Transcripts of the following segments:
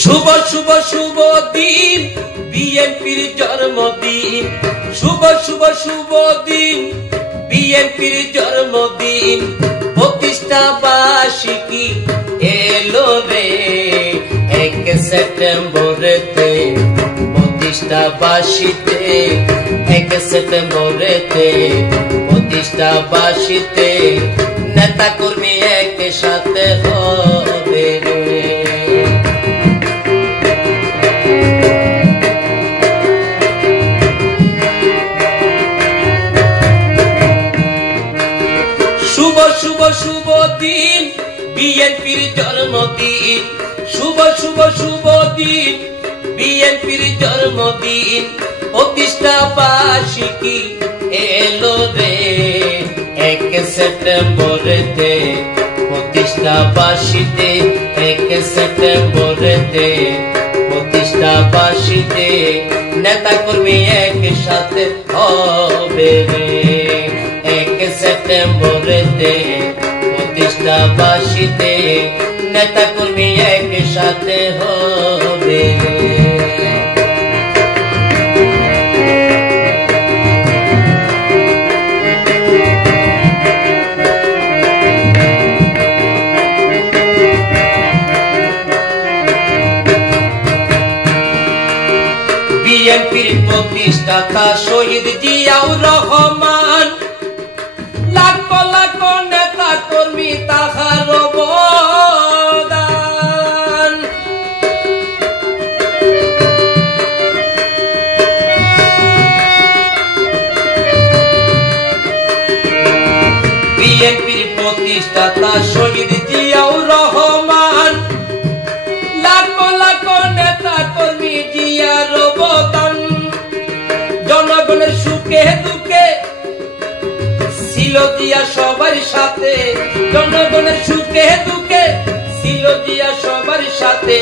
শুভ শুভ শুভ দিন বিএনপির জন্মদিন, শুভ শুভ শুভ দিন বিএনপির জন্মদিন, প্রতিষ্ঠা বার্ষিকী এলো রে 1 সেপ্টেম্বরেতে, প্রতিষ্ঠা বার্ষিকীতে 1 সেপ্টেম্বরেতে, প্রতিষ্ঠা বার্ষিকীতে নেতা কর্মী একসাথে হবে রে। শুভ শুভ শুভ দিন বিএনপির জন্মদিন, শুভ শুভ শুভ দিন বিএনপির জন্মদিন, প্রতিষ্ঠা বার্ষিকী এলো রে 1 সেপ্টেম্বরেতে, প্রতিষ্ঠা বার্ষিকীতে 1 সেপ্টেম্বরেতে, প্রতিষ্ঠা বার্ষিকীতে নেতা কর্মী একসাথে হবে রে 1 সেপ্টেম্বরেতে, প্রতিষ্ঠা বার্ষিকীতে নেতা কর্মী একসাথে হবে রে। বিএনপির প্রতিষ্ঠাতা শহীদ জিয়াউর রহমান, লাখ লাখ নেতা কর্মী তাহার অবদান, বিএনপির প্রতিষ্ঠাতা শহীদ জিয়াউর রহমান, লাখ লাখ নেতা কর্মী জিয়ার অবদান, জনগণের সুখে দুঃখে ছিল জিয়া সবার সাথে, জনগণের সুখে দুঃখে ছিল জিয়া সবার সাথে,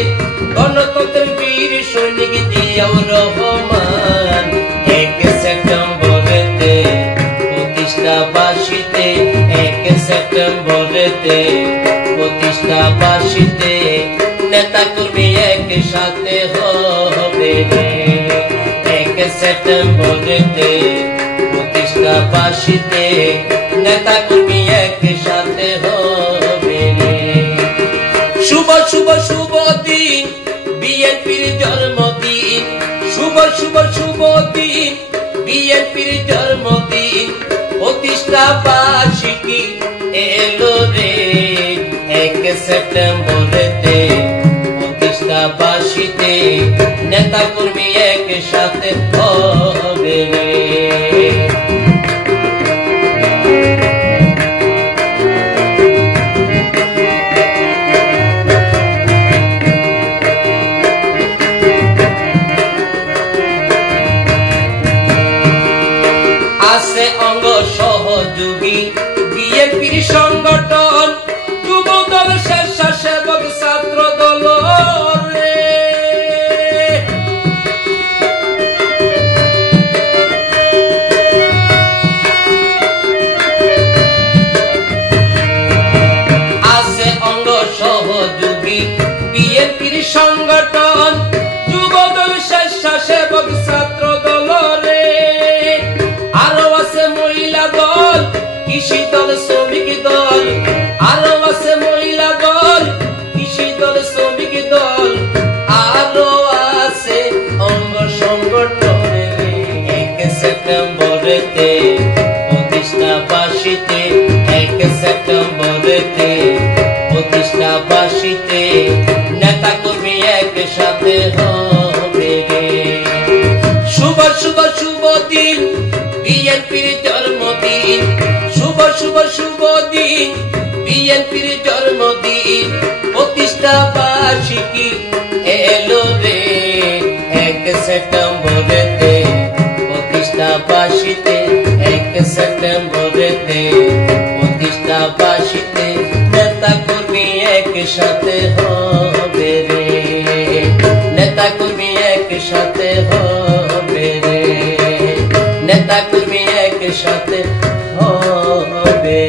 গণতন্ত্রের বীর সৈনিক জিয়াউর রহমান 1 সেপ্টেম্বরেতে, প্রতিষ্ঠা বার্ষিকীতে 1 সেপ্টেম্বরেতে, প্রতিষ্ঠা বার্ষিকীতে নেতা কর্মী একসাথে হবে রে 1 সেপ্টেম্বরেতে, প্রতিষ্ঠা বার্ষিকীতে নেতা কর্মী একসাথে হবে রে। শুভ শুভ শুভ দিন বিএনপির জন্মদিন, শুভ শুভ শুভ দিন বিএনপির জন্মদিন, প্রতিষ্ঠা বার্ষিকী এলো রে 1 সেপ্টেম্বরেতে, প্রতিষ্ঠা বার্ষিকীতে নেতা কর্মী একসাথে হবে রে। আছে অঙ্গ সহযোগী বিএনপির সংগঠন, যুবদল, স্বেচ্ছাসেবক, ছাত্র দল রে, আছে অঙ্গ সহযোগী বিএনপির সংগঠন, যুবদল, স্বেচ্ছাসেবক, ছাত্র দল রে, আরো আছে মহিলা দল, কৃষি দল, শ্রমিক দল, আরো আছে মহিলা দল, কৃষি দল, শ্রমিক দল, আরো আছে অঙ্গ সংগঠন 1 সেপ্টেম্বরেতে, প্রতিষ্ঠা বার্ষিকীতে 1 সেপ্টেম্বরেতে, প্রতিষ্ঠা বার্ষিকীতে নেতা কর্মী একসাথে হবে রে। শুভ শুভ শুভ দিন বিএনপির জন্মদিন, শুভ শুভ শুভ দিন বিএনপির জন্মদিন, প্রতিষ্ঠা বার্ষিকী এলো রে 1 সেপ্টেম্বরেতে, প্রতিষ্ঠা বার্ষিকীতে 1 সেপ্টেম্বরেতে, প্রতিষ্ঠা বার্ষিকীতে নেতা কর্মী একসাথে হবে রে, নেতা কর্মী একসাথে হবে রে, নেতা কর্মী একসাথে হবে।